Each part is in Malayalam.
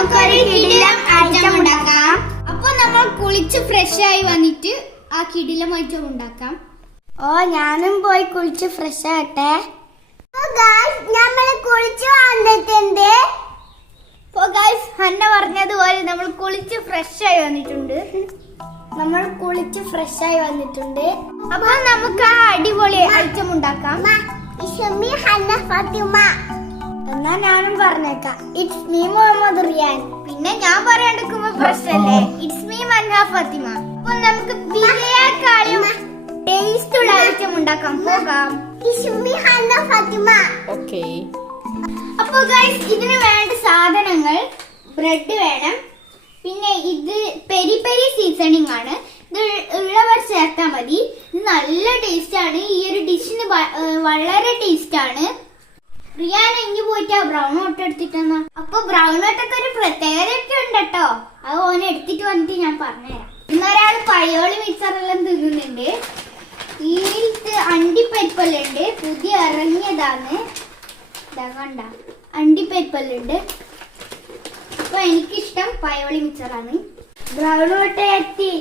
നമുക്കൊരു കിടിലം ഐറ്റം ഉണ്ടാക്കാം. അപ്പൊ നമ്മൾ കുളിച്ച് ഫ്രഷ് ആയി വന്നിട്ട് ആ കിടിലം ഐറ്റം ഉണ്ടാക്കാം. ഓ ഞാനും പോയി കുളിച്ച് ഫ്രഷ് ആകട്ടെ നമ്മൾ കുളിച്ച് വന്നിട്ടുണ്ട്. ഹന്ന പറഞ്ഞതുപോലെ നമ്മൾ കുളിച്ച് ഫ്രഷ് ആയി വന്നിട്ടുണ്ട്. നമ്മൾ കുളിച്ച് ഫ്രഷ് ആയി വന്നിട്ടുണ്ട്. അപ്പൊ നമുക്ക് ആ അടിപൊളി ഐറ്റം ഉണ്ടാക്കാം. ഹന്ന ഫാത്തിമ. എന്നാ ഞാനും പറഞ്ഞേക്കാം. ഇറ്റ്സ് മീ മുഹമ്മദ് റിയാൻ പിന്നെ ഞാൻ പറയാണ്ടിരിക്കുമ്പോ പ്രശ്നല്ലേ? ഇറ്റ്സ് മീ മന്ന ഫാത്തിമ അപ്പൊ നമുക്ക് ബിരിയാണിക്കാളും ടേസ്റ്റ് ഉള്ള ഐറ്റം ഉണ്ടാക്കാം. പോകാം. ഇഷമി ഹന്ന ഫാത്തിമ ഓക്കേ അപ്പൊ ഗൈസ് ഇതിന് വേണ്ട സാധനങ്ങൾ ബ്രെഡ് വേണം. പിന്നെ ഇത് പെരി പെരി സീസണിങ് ആണ്. ഇത് ഉള്ളവർ ചേർത്താൽ മതി. ഇത് നല്ല ടേസ്റ്റ് ആണ്. ഈ ഒരു ഡിഷിന് വളരെ ടേസ്റ്റ് ആണ്. റിയാൻ എങ്ങി പോയിട്ട് ആ ബ്രൗൺ ഓട്ടോ എടുത്തിട്ടെന്നാ? അപ്പൊ ബ്രൗൺ ഓട്ടൊക്കെ ഒരു പ്രത്യേകതയൊക്കെ ഉണ്ട് കേട്ടോ അത് ഓനെ എടുത്തിട്ട് വന്നിട്ട് ഞാൻ പറഞ്ഞുതരാം. ഇന്നൊരാൾ പയോളി മിക്സറെല്ലാം തിന്നുന്നുണ്ട്. ഇതിലത്ത് അണ്ടിപ്പരിപ്പല്ലുണ്ട്. പുതിയ ഇറങ്ങിയതാണ്. കണ്ട. അണ്ടിപ്പരിപ്പല്ലുണ്ട്. അപ്പൊ എനിക്കിഷ്ടം പയോളി മിക്സറാണ് ബ്രൗൺ തൊട്ട് എത്തി.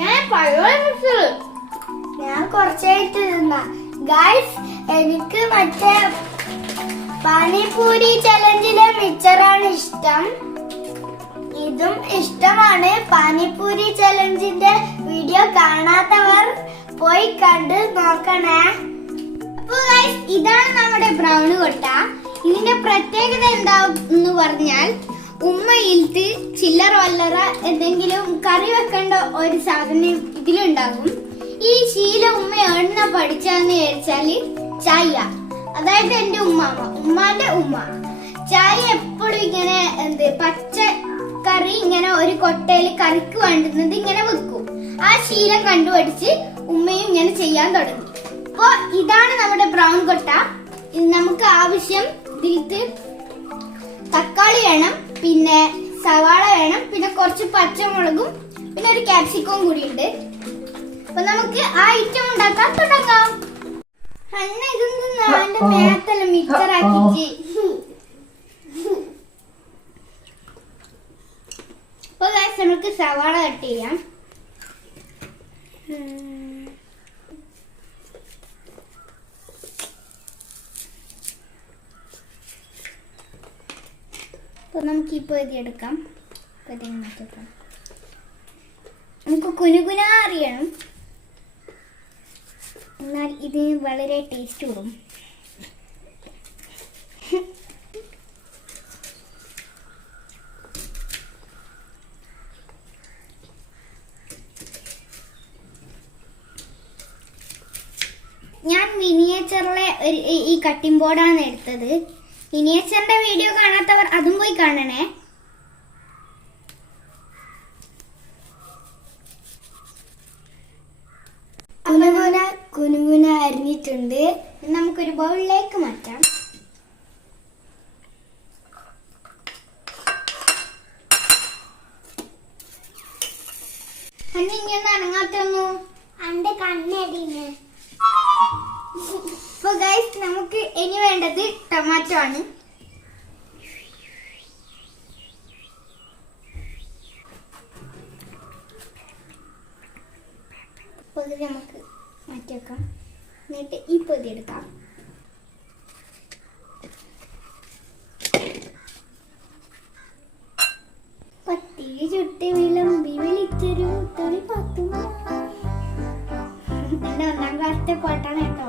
ഞാൻ പയോളി മിക്സർ ഞാൻ കുറച്ചായിട്ട് തിന്ന. ഗൈസ് എനിക്ക് മറ്റേ പാനിപൂരി ചലഞ്ചിലെ മിച്ചറാണ് ഇഷ്ടം. ഇതും ഇഷ്ടമാണ്. പാനിപൂരി ചലഞ്ചിന്റെ വീഡിയോ കാണാത്തവർ പോയി കണ്ട് നോക്കണേ. അപ്പൊ ഗൈസ് ഇതാണ് നമ്മുടെ ബ്രൗൺ കൊട്ട. ഇതിന്റെ പ്രത്യേകത എന്താന്ന് പറഞ്ഞാൽ ഉമ്മയിലിട്ട് ചില്ലറ വല്ലറ എന്തെങ്കിലും കറി വെക്കേണ്ട ഒരു സാധനം ഇതിലുണ്ടാകും. ഈ ശീല ഉമ്മ എണ്ണ പഠിച്ചാന്ന് വിചാരിച്ചാൽ ചായ. അതായത് എന്റെ ഉമ്മാമ ഉമ്മാന്റെ ഉമ്മ. ചായ എപ്പോഴും ഇങ്ങനെ എന്ത് പച്ച കറി ഇങ്ങനെ ഒരു കൊട്ടയിൽ കറിക്ക് വേണ്ടുന്നത് ഇങ്ങനെ വെക്കും. ആ ശീലം കണ്ടുപഠിച്ച് ഉമ്മയും ഇങ്ങനെ ചെയ്യാൻ തുടങ്ങി. അപ്പോ ഇതാണ് നമ്മുടെ ബ്രൗൺ കൊട്ട. നമുക്ക് ആവശ്യം ഇതിലത്ത് തക്കാളി വേണം പിന്നെ സവാള വേണം പിന്നെ കുറച്ച് പച്ചമുളകും പിന്നെ ഒരു ക്യാപ്സിക്കവും കൂടി ഉണ്ട്. അപ്പൊ നമുക്ക് ഐറ്റം ഉണ്ടാക്കാൻ തുടങ്ങാം. അന്ന ഇതൊന്നും നാല് മേത്തല്ല മിക്സർ ആക്കിച്ച് അപ്പൊ നമുക്ക് സവാള കട്ട് ചെയ്യാം. അപ്പോൾ നമുക്ക് ഇപ്പോൾ ഇത് എടുക്കാം. അപ്പൊ ഇതിങ്ങനെ മാറ്റിവെക്കാം. നമുക്ക് കുനുകുന അറിയണം. എന്നാൽ ഇതിന് വളരെ ടേസ്റ്റ് കൂടും. ഞാൻ മിനിയേച്ചറിലെ ഈ കട്ടിംഗ് ബോർഡാണ് എടുത്തത്. മിനിയേച്ചറിന്റെ വീഡിയോ കാണാത്തവർ അതും പോയി കാണണേ കുനുകുന കുനുകുന ഇത് നമുക്കൊരു ബൗളിലേക്ക് മാറ്റാം. അന്നിങ്ങനെ അനങ്ങാത്തൊന്നു. അന്റെ കണ്ണടിന് അപ്പൊ ഗൈസ് നമുക്ക് ഇനി വേണ്ടത് ടൊമാറ്റോ ആണ്. അപ്പൊ നമുക്ക് മാറ്റി വെക്കാം എന്നിട്ട് ഈ പൊതി എടുക്കാം. പത്തിരി ചുട്ടി വിളമ്പി വിളിച്ചൊരു തൊലി പത്തു എന്റെ ഒന്നാം ക്ലാസ്സിലെ പാട്ടാണ് കേട്ടോ.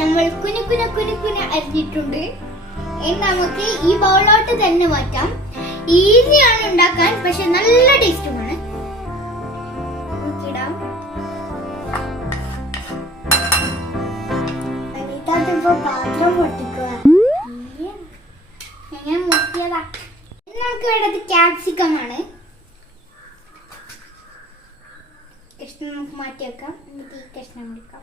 നമ്മൾ കുനു കുനു കുനു കുന അരിഞ്ഞിട്ടുണ്ട്. നമുക്ക് ഈ ബൗളോട്ട് തന്നെ മാറ്റാം. ഈസിയാണ് ഉണ്ടാക്കാൻ പക്ഷെ നല്ല ടേസ്റ്റുമാണ് പാത്രം പൊട്ടിക്കുക. ഞാൻ മുട്ടിയതാ നമുക്ക് വേണ്ടത് ക്യാപ്സിക്കം ആണ്. കഷ്ണം നമുക്ക് മാറ്റി വെക്കാം. എന്നിട്ട് ഈ കഷ്ണം എടുക്കാം.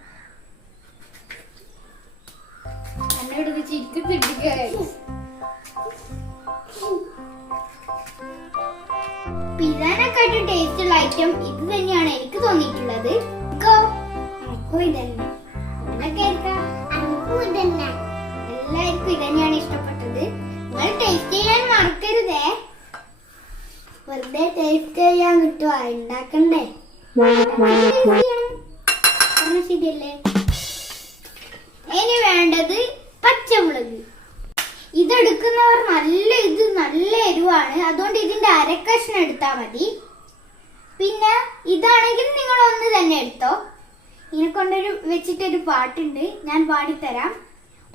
എന്നോട് guys. പിസാനെക്കാട്ടും ടേസ്റ്റ് ഉള്ള ഐറ്റം ഇത് തന്നെയാണ് എനിക്ക് തോന്നിയിട്ടുള്ളത്. ഇതന്നെ ഇതന്നെ. എല്ലാവർക്കും ഇതന്നെയാണ് ഇഷ്ടപ്പെട്ടത്. നിങ്ങൾ ടേസ്റ്റ് ചെയ്യാൻ മറക്കരുതേ. വെറുതെ ടേസ്റ്റ് ചെയ്യാൻ കിട്ടുക ഉണ്ടാക്കണ്ടേ ശരിയല്ലേ ഇനി വേണ്ടത് പച്ചമുളക്. ഇതെടുക്കുന്നവർ നല്ല ഇത് നല്ല എരിവാണ്. അതുകൊണ്ട് ഇതിന്റെ അരക്കഷ്ണം എടുത്താൽ മതി. പിന്നെ ഇതാണെങ്കിൽ നിങ്ങൾ ഒന്ന് തന്നെ എടുത്തോ. ഇതിനെ കൊണ്ടൊരു വെച്ചിട്ടൊരു പാട്ടുണ്ട്. ഞാൻ പാടിത്തരാം.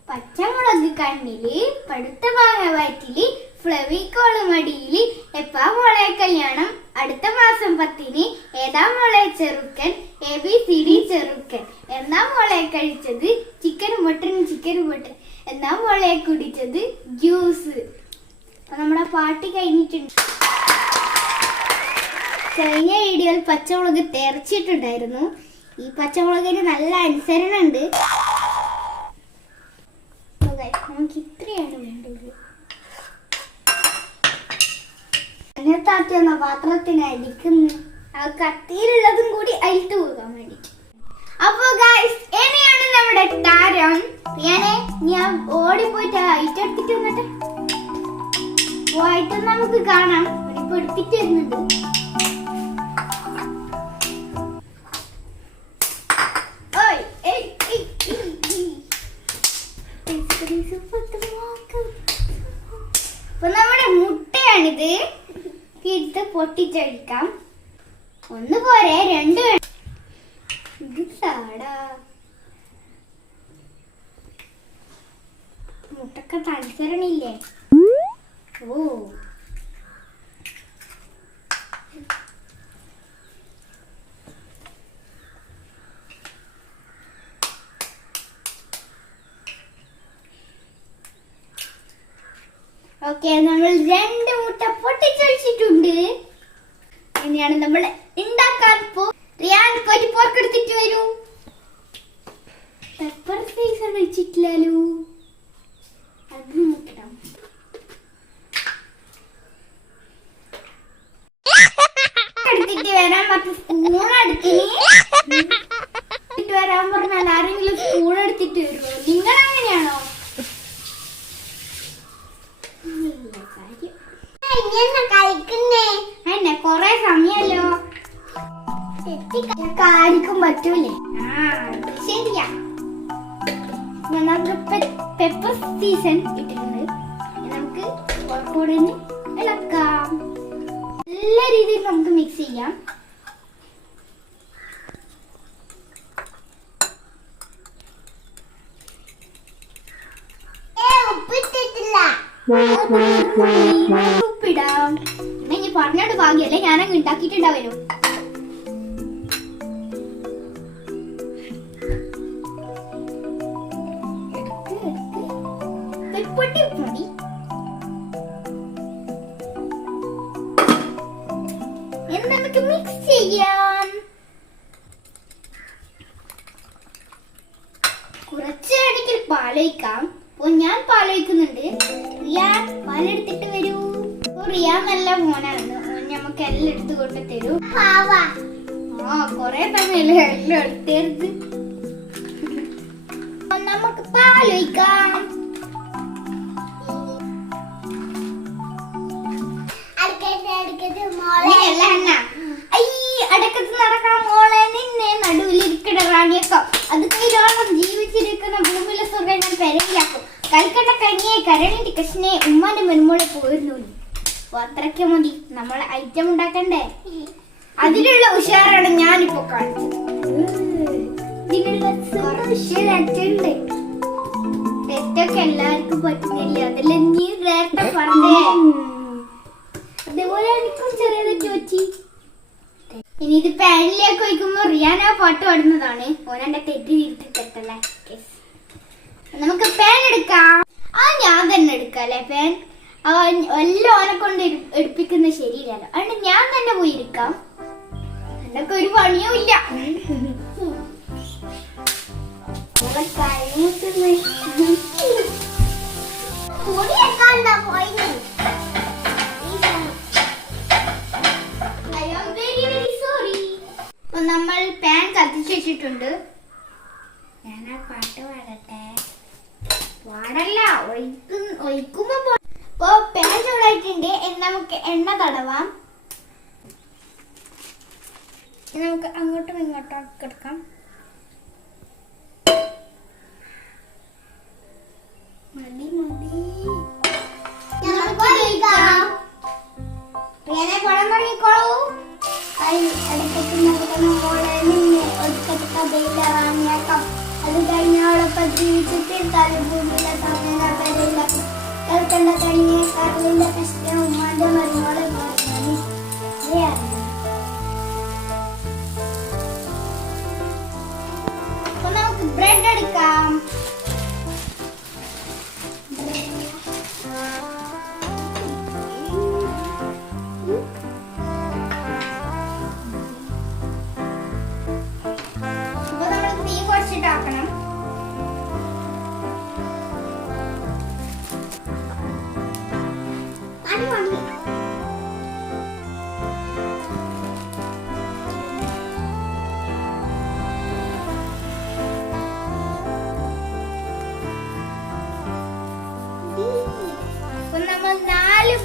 പച്ചമുളക് കണ്ണിൽ പടുത്ത മാങ്ങ വയറ്റിൽ ഫ്ലവിക്കോൾ മടിയിൽ എപ്പാ മോളെ കല്യാണം? അടുത്ത മാസം പത്തിന് ഏതാ മോളെ ചെറുക്കൻ? എ ബി സി ഡി ചെറുക്കൻ. എന്നാ മോളെ കഴിച്ചത്? ചിക്കൻ മട്ടൻ ചിക്കൻ മട്ടൻ എന്നാ മോളെ കുടിച്ചത്? ജ്യൂസ് നമ്മുടെ പാട്ട് കഴിഞ്ഞിട്ടുണ്ട്. കഴിഞ്ഞ വീഡിയോയിൽ പച്ചമുളക് തെറച്ചിട്ടുണ്ടായിരുന്നു. ഈ പച്ചമുളകിന് നല്ല അനുസരണ ഉണ്ട് നമുക്ക് ഇത്രയാണ് വേണ്ടത്. അതിനകത്താക്കി വന്ന പാത്രത്തിന് അടിക്കുന്നു. ആ കത്തിയിലുള്ളതും കൂടി അയിൽട്ട് പോകാൻ വേണ്ടിട്ട്. അപ്പൊ ഗൈസ് ഇനിയാണ് നമ്മുടെ താരം. ഞാനെ ഞാൻ ഓടിപ്പോയിട്ട് ഐറ്റം എടുത്തിട്ട് വന്നിട്ട്. ഐറ്റം നമുക്ക് കാണാം. ഇപ്പൊ എടുത്തിട്ട് വരുന്നുണ്ട്. അപ്പൊ നമ്മുടെ മുട്ടയാണിത്. എടുത്ത് പൊട്ടിച്ചടിക്കാം ഒന്ന് പോരെ രണ്ട് മുട്ടക്ക തൽസരണില്ലേ ഓ. ഓക്കെ നമ്മൾ രണ്ട് മുട്ട പൊട്ടിച്ചടിച്ചിട്ടുണ്ട് ഇനിയാണ് നമ്മൾ ഉണ്ടാക്കാൻ പോ റിയാൻ ഒരു പോർക്ക് എടുത്തിട്ട് വരൂ. പെപ്പർ സൈസ് വെച്ചിട്ടില്ലല്ലോ അത് നോക്കണം എടുത്തിട്ട് വരാൻ പറ്റും സ്പൂൺ എടുത്തിട്ട് വരാൻ പറഞ്ഞാൽ ആരെങ്കിലും സ്പൂൺ എടുത്തിട്ട് വരുമോ? നിങ്ങൾ അങ്ങനെയാണോ നല്ല കാര്യം ഇങ്ങനെ കഴിക്കുന്നേ എന്നെ കൊറേ സമയല്ലോ. ആർക്കും പറ്റൂലേ. ശരിയാ. പെപ്പർ സീസൺ ഇട്ടിട്ടുണ്ട്. നമുക്ക് കൂടെ ഇളക്കാം. നല്ല രീതിയിൽ നമുക്ക് മിക്സ് ചെയ്യാം. ഉപ്പിട്ടിട്ടില്ല. ഉപ്പിടാം. എന്നാ ഇനി പറഞ്ഞോണ്ട് ഭാഗ്യല്ലേ ഞാനങ്ങ് ഉണ്ടാക്കിയിട്ടുണ്ടാവല്ലോ പൊട്ടി മതി റാണിയൊക്കെ നമുക്ക് പാലൊഴിക്കാം ജീവിച്ചിരിക്കുന്ന ഭൂമിയിലെ സ്വർഗം ഞാൻ പെരയിലാക്കും. കൽക്കണ്ട കഞ്ഞിയെ കരണിന്റെ കൃഷ്ണനെ ഉമ്മാന്റെ മുൻമോളെ പോയിരുന്നു അപ്പൊ അത്രയ്ക്ക് മതി. നമ്മൾ ഐറ്റം ഉണ്ടാക്കണ്ടേ? അതിലുള്ള ഉഷാറാണ് ഞാനിപ്പോ കാണിച്ചത്. Yes. നമുക്ക് പാൻ എടുക്കാം. ആ ഞാൻ തന്നെ എടുക്കാം അല്ലെ എല്ലാം ഓനെ കൊണ്ട് എടുപ്പിക്കുന്നത് ശരിയില്ലല്ലോ. അതുകൊണ്ട് ഞാൻ തന്നെ പോയിരിക്കാം എന്നൊക്കെ ഒരു പണിയും ഇല്ല. നമ്മൾ പാൻ കത്തിച്ച് വെച്ചിട്ടുണ്ട്. ഞാൻ ആ പാട്ട് പാടട്ടെ. പാടല്ല ഒഴിക്കുമ്പോ ഇപ്പോ പാൻ ചൂടായിട്ടുണ്ട്. നമുക്ക് എണ്ണ തടവാം. നമുക്ക് അങ്ങോട്ടും ഇങ്ങോട്ടും എടുക്കാം. തുടങ്ങിക്കോളൂ ഐ, ഇടയ്ക്കൊക്കെ നടക്കുന്ന പോലെ നിന്നെ ഒടുക്കത്തെ കഥയിലിറങ്ങിയേക്കാം. അത് കഴിഞ്ഞോടൊപ്പം ജീവിച്ചിട്ട് തലഭൂമിയിലെ സമയ പേരില്ല കേൾക്കേണ്ട കഴിഞ്ഞ കരളിന്റെ കഷ്ടം ഉമ്മാന്റെ മരുമോളെ പറഞ്ഞു ബ്രെഡ് എടുക്കാം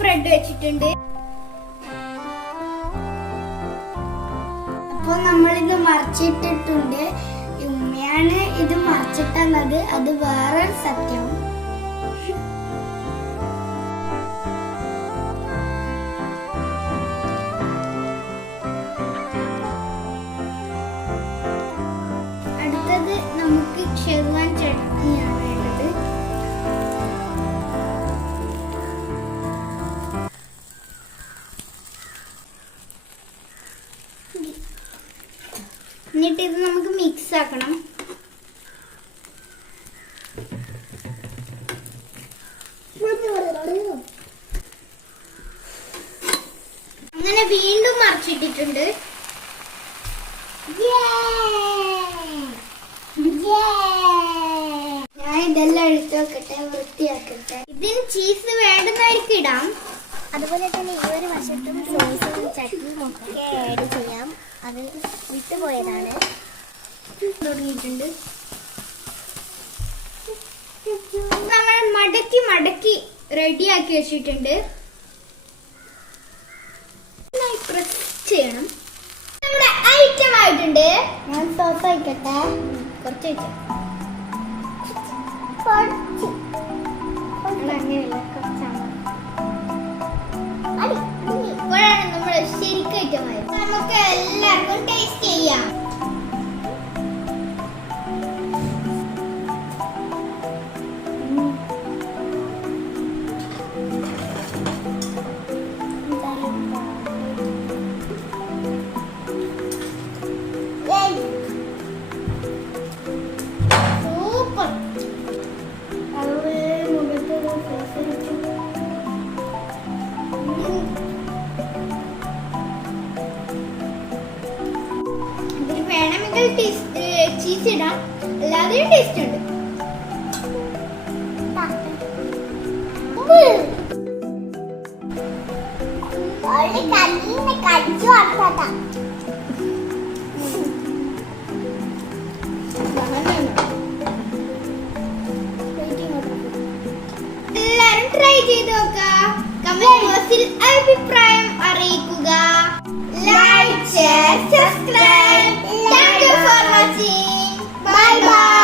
ബ്രെഡ് വെച്ചിട്ടുണ്ട്. അപ്പൊ നമ്മളിത് മറിച്ചിട്ടിട്ടുണ്ട്. ഉമ്മയാണ് ഇത് മറിച്ചിട്ടെന്നത് അത് വേറൊരു സത്യം. എന്നിട്ട് ഇത് നമുക്ക് മിക്സ് ആക്കണം. അങ്ങനെ വീണ്ടും മറച്ചിട്ടിട്ടുണ്ട്. ഞാൻ ഇതെല്ലാം എടുത്തു വെക്കട്ടെ വൃത്തിയാക്കട്ടെ. ഇതിന് ചീസ് വേണ്ടുന്നവർക്ക് ഇടാം. അതുപോലെ തന്നെ ഈ ഒരു വശത്തും സോസും ചട്നിയും ഒക്കെ ആഡ് ചെയ്യാം. അത് വിട്ടുപോയതാണ് തുടങ്ങിയിട്ടുണ്ട്. നമ്മൾ മടക്കി മടക്കി റെഡിയാക്കി വെച്ചിട്ടുണ്ട്. പ്രസ് ചെയ്യണം. നമ്മുടെ ഐറ്റം ആയിട്ടുണ്ട്. ഞാൻ സോസ് ആയിക്കട്ടെ. കുറച്ച് വെച്ചു. അങ്ങനെയല്ല ശരിക്കും നമുക്ക് എല്ലാവർക്കും ടേസ്റ്റ് ചെയ്യാം. എല്ലാരും ട്രൈ ചെയ്ത് നോക്കുക കമന്റ് ബോക്സിൽ അഭിപ്രായം അറിയിക്കുക. Like share subscribe thank for watching bye bye